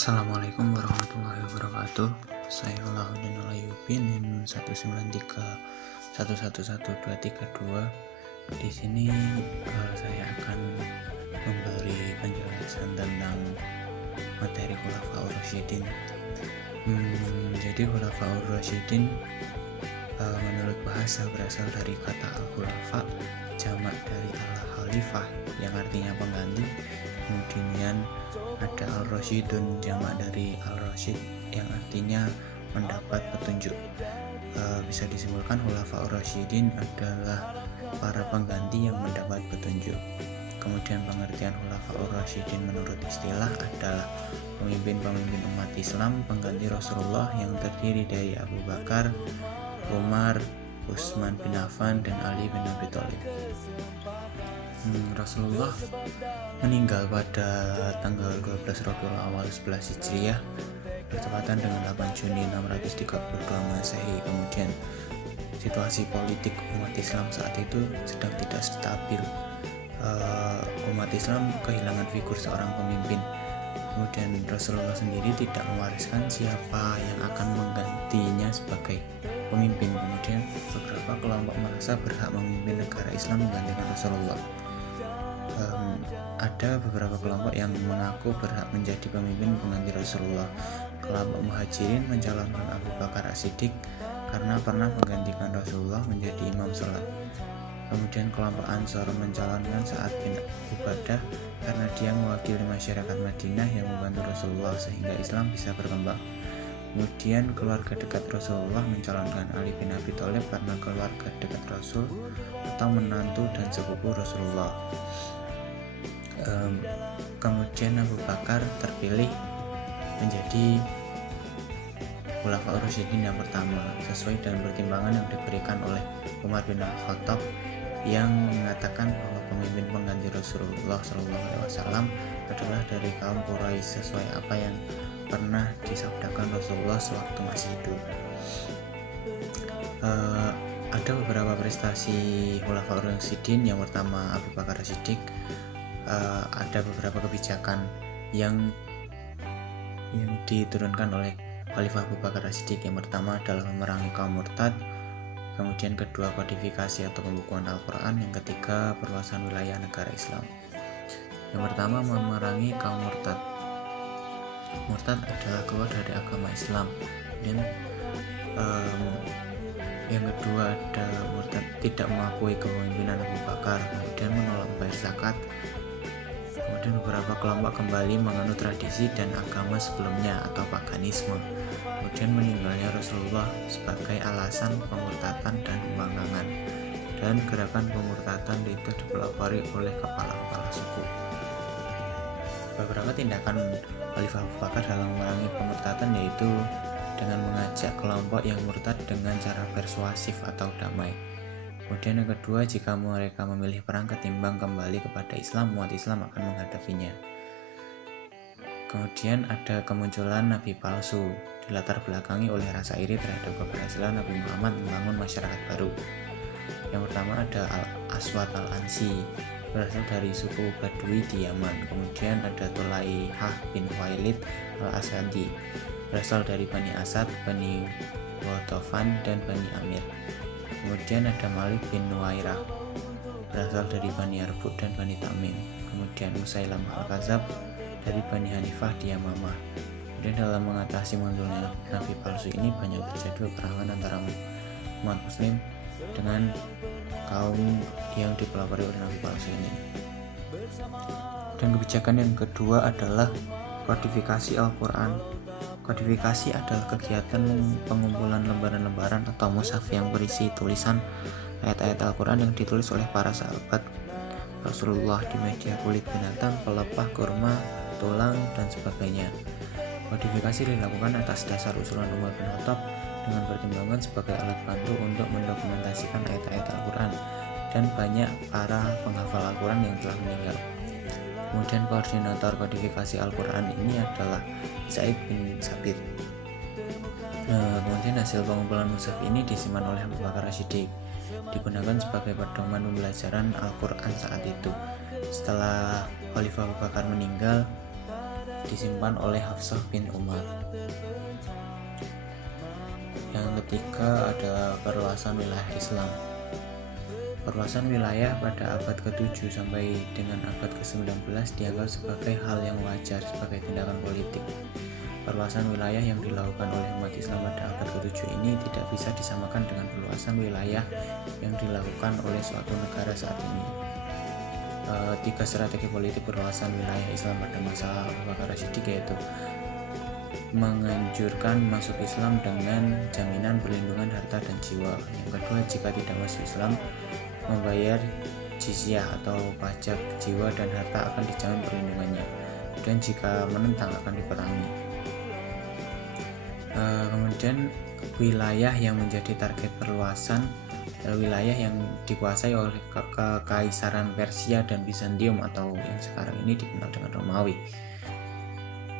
Assalamualaikum warahmatullahi wabarakatuh. Saya Lahuddin Alayubi NIM 193111232. Di sini saya akan memberi penjelasan tentang materi Khulafaur Rasyidin. Jadi Khulafaur Rasyidin menurut bahasa berasal dari kata al-khulafa, jamak dari al-khalifah yang artinya pengganti. Kemudian ada al-rasyidun, jamak dari al-rasyid yang artinya mendapat petunjuk. Bisa disimpulkan Khulafaur Rasyidin adalah para pengganti yang mendapat petunjuk. Kemudian pengertian Khulafaur Rasyidin menurut istilah adalah pemimpin-pemimpin umat Islam pengganti Rasulullah yang terdiri dari Abu Bakar, Umar, Utsman bin Affan, dan Ali bin Abi Thalib. Rasulullah meninggal pada tanggal 12 Rabiul Awal 11 Hijriah bertepatan dengan 8 Juni 632 Masehi. Kemudian situasi politik umat Islam saat itu sedang tidak stabil. Umat Islam kehilangan figur seorang pemimpin. Kemudian Rasulullah sendiri tidak mewariskan siapa yang akan menggantinya sebagai pemimpin. Kemudian beberapa kelompok merasa berhak memimpin negara Islam menggantikan Rasulullah. Ada beberapa kelompok yang mengaku berhak menjadi pemimpin pengganti Rasulullah. Kelompok Muhajirin mencalonkan Abu Bakar As-Siddiq karena pernah menggantikan Rasulullah menjadi imam sholat. Kemudian kelompok Ansor mencalonkan Sa'ad bin Ubadah karena dia mewakili masyarakat Madinah yang membantu Rasulullah sehingga Islam bisa berkembang. Kemudian keluarga dekat Rasulullah mencalonkan Ali bin Abi Thalib karena keluarga dekat Rasul atau menantu dan sepupu Rasulullah. Kemudian Abu Bakar terpilih menjadi Khulafaur Rasyidin yang pertama sesuai dengan pertimbangan yang diberikan oleh Umar bin Khattab yang mengatakan bahwa pemimpin pengganti Rasulullah SAW adalah dari kaum Quraisy sesuai apa yang pernah disabdakan Rasulullah sewaktu masih hidup. Ada beberapa prestasi Khulafaur Rasyidin. Yang pertama Abu Bakar As-Siddiq. Ada beberapa kebijakan yang diturunkan oleh Khalifah Abu Bakar As-Siddiq. Yang pertama adalah memerangi kaum murtad. Kemudian kedua kodifikasi atau pembukuan Al-Quran. Yang ketiga perluasan wilayah negara Islam. Yang pertama memerangi kaum murtad. Murtad adalah keluar dari agama Islam. Dan yang kedua ada murtad tidak mengakui kepemimpinan Abu Bakar, kemudian menolak membayar zakat. Kemudian beberapa kelompok kembali menganut tradisi dan agama sebelumnya atau paganisme. Kemudian meninggalnya Rasulullah sebagai alasan pemurtadan dan pembangkangan. Dan gerakan pemurtadan itu dipelopori oleh kepala-kepala suku. Beberapa tindakan Khalifah Abu Bakar dalam memerangi pemurtadan yaitu dengan mengajak kelompok yang murtad dengan cara persuasif atau damai. Kemudian yang kedua, jika mereka memilih perang ketimbang kembali kepada Islam, umat Islam akan menghadapinya. Kemudian ada kemunculan nabi palsu, dilatar belakangi oleh rasa iri terhadap keberhasilan Nabi Muhammad membangun masyarakat baru. Yang pertama ada Al-Aswad Al-Ansi, berasal dari suku Badui di Yaman. Kemudian ada Tulaihah bin Khuwailid Al-Asadi, berasal dari Bani Asad, Bani Ghatafan, dan Bani Amir. Kemudian ada Malik bin Nuwairah, berasal dari Bani Arbuk dan Bani Tamim. Kemudian Musailamah Al-Kadzab dari Bani Hanifah di Yamamah. Kemudian dalam mengatasi munculnya nabi palsu ini banyak terjadi peperangan antara umat muslim dengan kaum yang dipelopori oleh nabi palsu ini. Dan kebijakan yang kedua adalah kodifikasi Al-Quran. Kodifikasi adalah kegiatan pengumpulan lembaran-lembaran atau mushaf yang berisi tulisan ayat-ayat Al-Quran yang ditulis oleh para sahabat Rasulullah di media kulit binatang, pelepah, kurma, tulang, dan sebagainya. Kodifikasi dilakukan atas dasar usulan Umar bin Khattab dengan pertimbangan sebagai alat bantu untuk mendokumentasikan ayat-ayat Al-Quran, dan banyak para penghafal Al-Quran yang telah meninggal. Kemudian koordinator kodifikasi Al-Quran ini adalah Zaid bin Sabit. Kemudian hasil pengumpulan mushaf ini disimpan oleh Abu Bakar As-Siddiq, digunakan sebagai pedoman pembelajaran Al-Quran saat itu. Setelah Khalifah Abu Bakar meninggal, disimpan oleh Hafsah bin Umar. Yang ketiga adalah perluasan wilayah Islam. Perluasan wilayah pada abad ke-7 sampai dengan abad ke-19 dianggap sebagai hal yang wajar sebagai tindakan politik. Perluasan wilayah yang dilakukan oleh umat Islam pada abad ke-7 ini tidak bisa disamakan dengan perluasan wilayah yang dilakukan oleh suatu negara saat ini. Tiga strategi politik perluasan wilayah Islam pada masa Abu Bakar As-Siddiq yaitu menganjurkan masuk Islam dengan jaminan perlindungan harta dan jiwa. Yang kedua, jika tidak masuk Islam, membayar jizyah atau pajak jiwa dan harta akan dijamin perlindungannya, dan jika menentang akan diperangi. Kemudian wilayah yang menjadi target perluasan wilayah yang dikuasai oleh Kekaisaran Persia dan Bizantium atau yang sekarang ini dikenal dengan Romawi.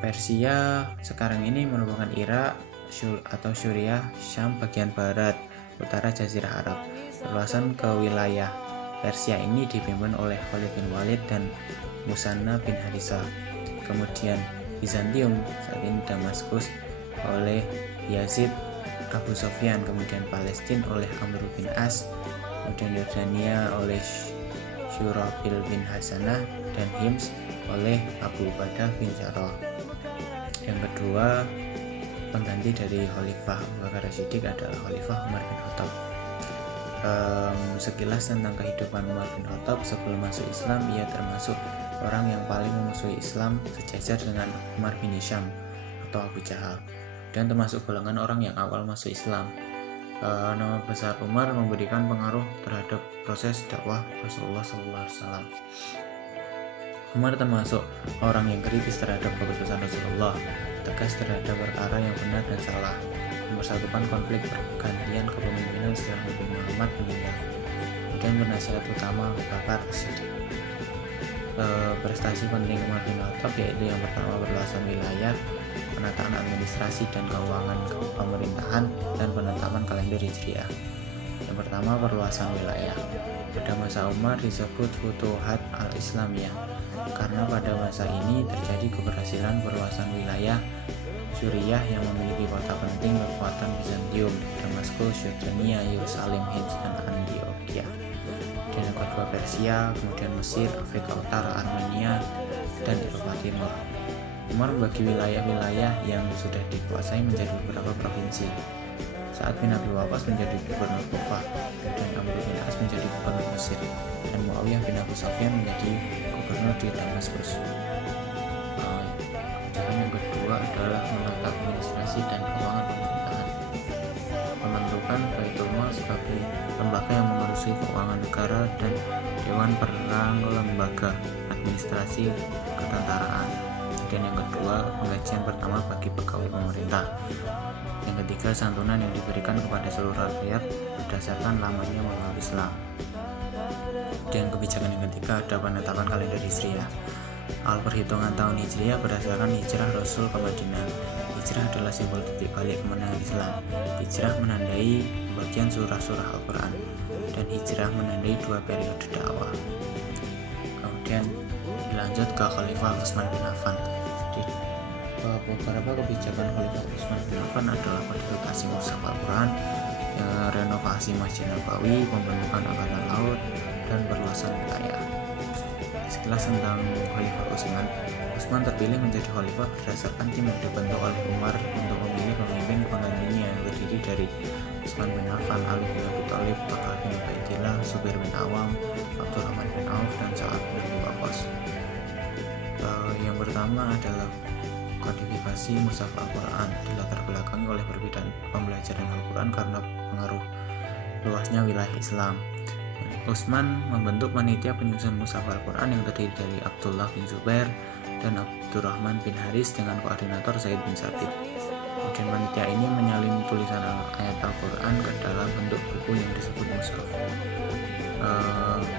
Persia sekarang ini merupakan Irak atau Suriah, Syam bagian barat, utara Jazirah Arab. Perluasan ke wilayah Persia ini dipimpin oleh Khalid bin Walid dan Musanna bin Harithah. Kemudian Bizantium saat ini Damaskus oleh Yazid Abu Sofyan, kemudian Palestina oleh Amr bin As, kemudian Yordania oleh Syurabil bin Hasanah, dan Hims oleh Abu Ubadah bin Jarrah. Yang kedua, pengganti dari Khalifah Abu Bakar As-Siddiq adalah Khalifah Umar bin Khattab. Sekilas tentang kehidupan Umar bin Khattab sebelum masuk Islam, ia termasuk orang yang paling memusuhi Islam sejajar dengan Umar bin Hisham atau Abu Jahal, dan termasuk golongan orang yang awal masuk Islam. Nama besar Umar memberikan pengaruh terhadap proses dakwah Rasulullah SAW. Umar termasuk orang yang kritis terhadap keputusan Rasulullah, tegas terhadap perkara yang benar dan salah, mempersatukan konflik pergantian kepemimpinan setelah Nabi Muhammad meninggal, dan penasihat utama Abu Bakar As-Siddiq. Prestasi penting Umar bin Khattab yaitu yang pertama perluasan wilayah, penataan administrasi dan keuangan pemerintahan, dan penetapan kalender Hijriah. Yang pertama, perluasan wilayah. Pada masa Umar disebut Futuhat al-Islamiyah karena pada masa ini terjadi keberhasilan perluasan wilayah Suriah yang memiliki kota penting kekuatan Bizantium, Damaskus, Yordania, Yerusalem, Hims, dan Antioquia. Dan yang kedua Persia, kemudian Mesir, Afrika Utara, Armenia, dan Eropa Timur. Umar membagi wilayah-wilayah yang sudah dikuasai menjadi beberapa provinsi. Sa'ad bin Abi Waqqas menjadi gubernur Kufah, dan Amr bin As menjadi gubernur Mesir, dan Muawiyah bin Abu Sufyan menjadi gubernur di Damaskus. Dan yang kedua adalah menata administrasi dan keuangan pemerintahan. Pembentukan Baitul Mal sebagai lembaga yang mengurusi keuangan negara dan Dewan Perang lembaga administrasi ketentaraan. Dan yang kedua, penggajian pertama bagi pegawai pemerintah. Yang ketiga, santunan yang diberikan kepada seluruh rakyat berdasarkan lamanya memeluk Islam. Dan kebijakan yang ketiga ada penetapan kalender Hijriah. Perhitungan tahun Hijriah berdasarkan hijrah Rasul ke Madinah. Hijrah adalah simbol titik balik kemenangan Islam. Hijrah menandai bagian surah-surah Al-Quran, dan hijrah menandai dua periode dakwah. Kemudian dilanjut ke Khalifah Utsman bin Affan. Jadi beberapa kebijakan Khalifah Utsman bin Affan adalah modifikasi mushaf Al-Quran, renovasi Masjid Nabawi, pembentukan angkatan laut, dan perluasan wilayah. Sekilas tentang Khalifah Utsman. Utsman terpilih menjadi khalifah berdasarkan tim yang dibentuk oleh Umar untuk memilih pemimpin penggantinya yang terdiri dari Utsman bin Affan, Ali bin Abi Thalib, Talha bin Ubaidillah, Zubair bin Awam, Abdurrahman bin Auf, dan Sa'ad bin Abi Waqqas. Yang pertama adalah kodifikasi mushaf Al-Quran, dilatar belakangi oleh perbedaan pembelajaran Al-Quran karena pengaruh luasnya wilayah Islam. Utsman membentuk panitia penyusun mushaf Al-Quran yang terdiri dari Abdullah bin Zubair dan Abdurrahman bin Haris dengan koordinator Zaid bin Sabit. Kemudian panitia ini menyalin tulisan ayat Al-Quran ke dalam bentuk buku yang disebut mushaf.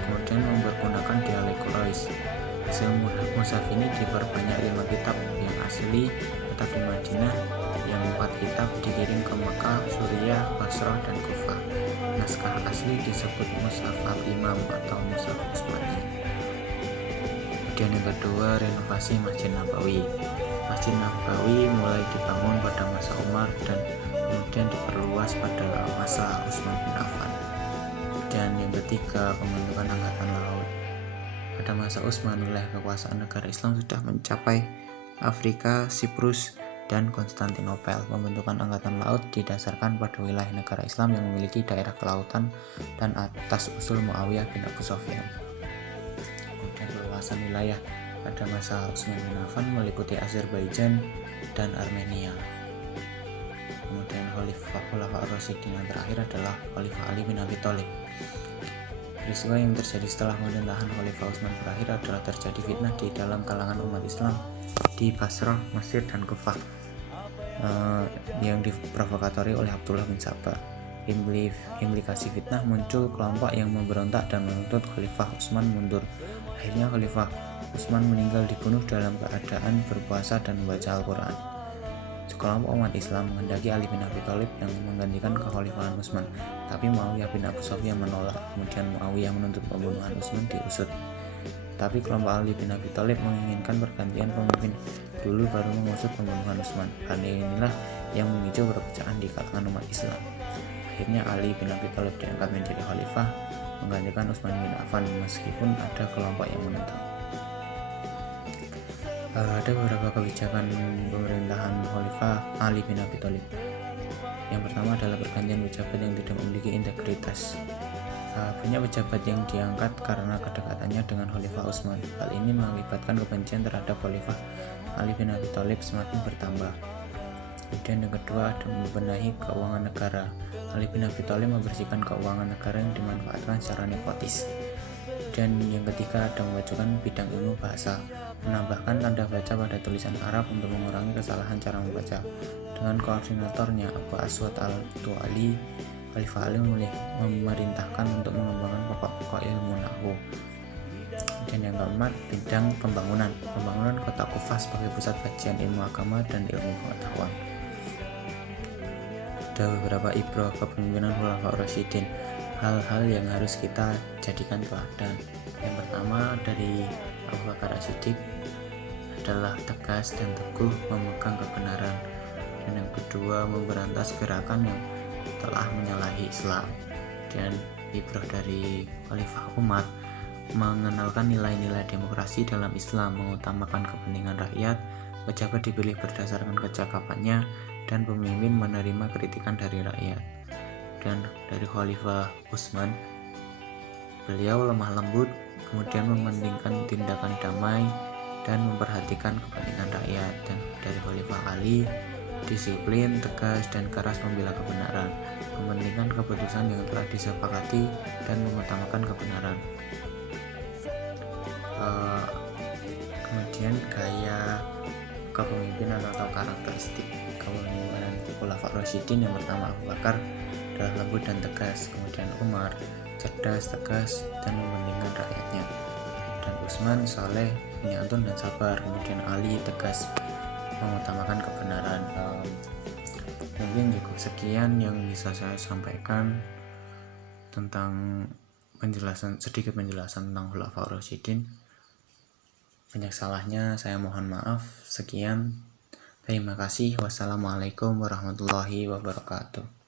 Kemudian mempergunakan dialek Quraisy. Hasil mushaf ini diperbanyak 5 kitab yang asli tetap di Madinah, yang 4 kitab dikirim ke Mekah, Suriah, Basrah, dan Kufah. Naskah asli disebut Mushaf Al-Imam atau Mushaf Utsmani. Dan yang kedua, renovasi Masjid Nabawi. Masjid Nabawi mulai dibangun pada masa Umar dan kemudian diperluas pada masa Utsman bin Affan. Dan yang ketiga, pembentukan angkatan laut. Pada masa Utsman, wilayah kekuasaan negara Islam sudah mencapai Afrika, Siprus, dan Konstantinopel. Pembentukan angkatan laut didasarkan pada wilayah negara Islam yang memiliki daerah kelautan dan atas usul Muawiyah bin Abu Sufyan. Kemudian luasan wilayah pada masa Utsman bin Affan meliputi Azerbaijan dan Armenia. Kemudian Khalifah Rasyidin yang terakhir adalah Khalifah Ali bin Abi Thalib. Peristiwa yang terjadi setelah pemerintahan Khalifah Utsman berakhir adalah terjadi fitnah di dalam kalangan umat Islam di Basrah, Mesir, dan Kufah yang diprovokatori oleh Abdullah bin Sabah. Implikasi fitnah, muncul kelompok yang memberontak dan menuntut Khalifah Utsman mundur. Akhirnya Khalifah Utsman meninggal dibunuh dalam keadaan berpuasa dan membaca Al-Quran. Sekelompok umat Islam menghendaki Ali bin Abi Thalib yang menggantikan kekhalifahan Utsman, tapi Muawiyah bin Abu Sufyan menolak. Kemudian Muawiyah menuntut pembunuhan Utsman diusut. Tapi kelompok Ali bin Abi Thalib menginginkan pergantian pemimpin dulu baru mengusut pembunuhan Utsman. Karena inilah yang memicu perpecahan di kalangan umat Islam. Akhirnya Ali bin Abi Thalib diangkat menjadi khalifah menggantikan Utsman bin Affan meskipun ada kelompok yang menentang. Ada beberapa kebijakan pemerintahan Khalifah Ali bin Abi Thalib. Yang pertama adalah pergantian pejabat yang tidak memiliki integritas. Banyak pejabat yang diangkat karena kedekatannya dengan Khalifah Utsman. Hal ini mengakibatkan kebencian terhadap Khalifah Ali bin Abi Thalib semakin bertambah. Kemudian yang kedua ada membenahi keuangan negara. Ali bin Abi Thalib membersihkan keuangan negara yang dimanfaatkan secara nepotis. Dan yang ketiga ada memajukan bidang ilmu bahasa, menambahkan tanda baca pada tulisan Arab untuk mengurangi kesalahan cara membaca. Dengan koordinatornya Abu Aswad al-Du'ali, Khalifah Ali memerintahkan untuk mengembangkan pokok-pokok ilmu nahwu. Dan yang keempat, bidang pembangunan kota Kufah sebagai pusat kajian ilmu agama dan ilmu pengetahuan. Ada beberapa ibrah kepemimpinan Khulafaur Rasyidin, hal-hal yang harus kita jadikan teladan. Yang pertama dari Abu Bakar As-Siddiq adalah tegas dan teguh memegang kebenaran. Dan yang kedua, memberantas gerakan yang telah menyalahi Islam. Dan ibrah dari Khalifah Umar mengenalkan nilai-nilai demokrasi dalam Islam, mengutamakan kepentingan rakyat, pejabat dipilih berdasarkan kecakapannya, dan pemimpin menerima kritikan dari rakyat. Dan dari Khalifah Utsman, beliau lemah lembut, kemudian mementingkan tindakan damai dan memperhatikan kepentingan rakyat. Dan dari Khalifah Ali, disiplin, tegas, dan keras membela kebenaran, mementingkan keputusan yang telah disepakati dan mengutamakan kebenaran. Kemudian gaya kepemimpinan atau karakteristik kepemimpinan Khulafaur Rasyidin. Yang pertama Abu Bakar adalah lembut dan tegas, kemudian Umar cerdas, tegas, dan mementingkan rakyatnya, dan Utsman saleh, penyantun, dan sabar. Kemudian Ali tegas, mengutamakan kebenaran. Mungkin cukup sekian yang bisa saya sampaikan tentang sedikit penjelasan tentang Khulafaur Rasyidin. Banyak salahnya saya mohon maaf. Sekian, terima kasih. Wassalamualaikum warahmatullahi wabarakatuh.